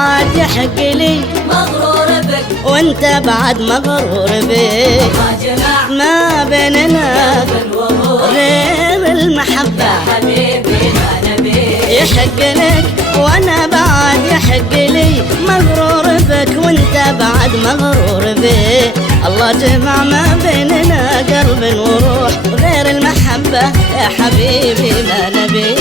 بعد يحق لي مغرور بك وانت بعد مغرور بي. ما جمع ما بيننا قلب وروح غير المحبة يا حبيبي ما نبي. يحق لك وانا بعد يحق لي مغرور بك وانت بعد مغرور بي. الله جمع ما بيننا قلب وروح غير المحبة يا حبيبي ما نبي.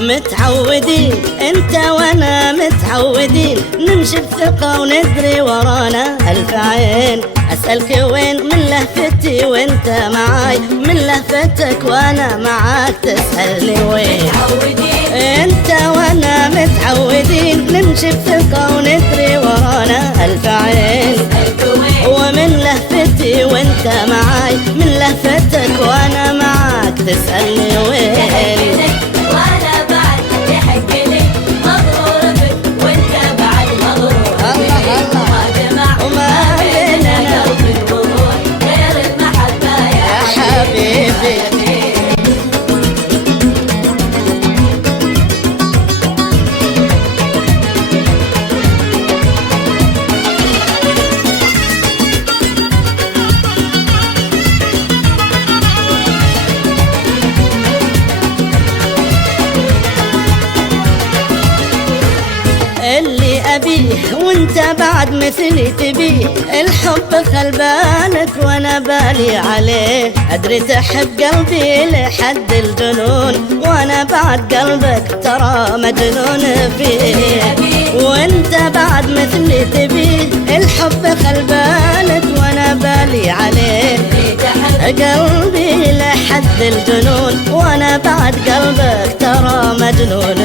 متعودين انت وانا متعودين نمشي بثقة وندري ورانا الف عين. اسألك وين من لهفتي وانت معاي من لهفتك وانا معاك تسألني وين. متعودين انت وانا متعودين نمشي بثقة وندري ورانا الف عين. ومن لهفتي وانت معاي من لهفتك وانا معاك تسألني وين. اللي أبيه وانت بعد مثلي تبيه الحب خلبانك وانا بالي عليه. أدري تحب قلبي لحد الجنون وانا بعد قلبك ترى مجنون فيه. وانت بعد مثلي تبيه الحب خلبانك وانا بالي عليه. قلبي لحد الجنون وانا بعد قلبك ترى مجنون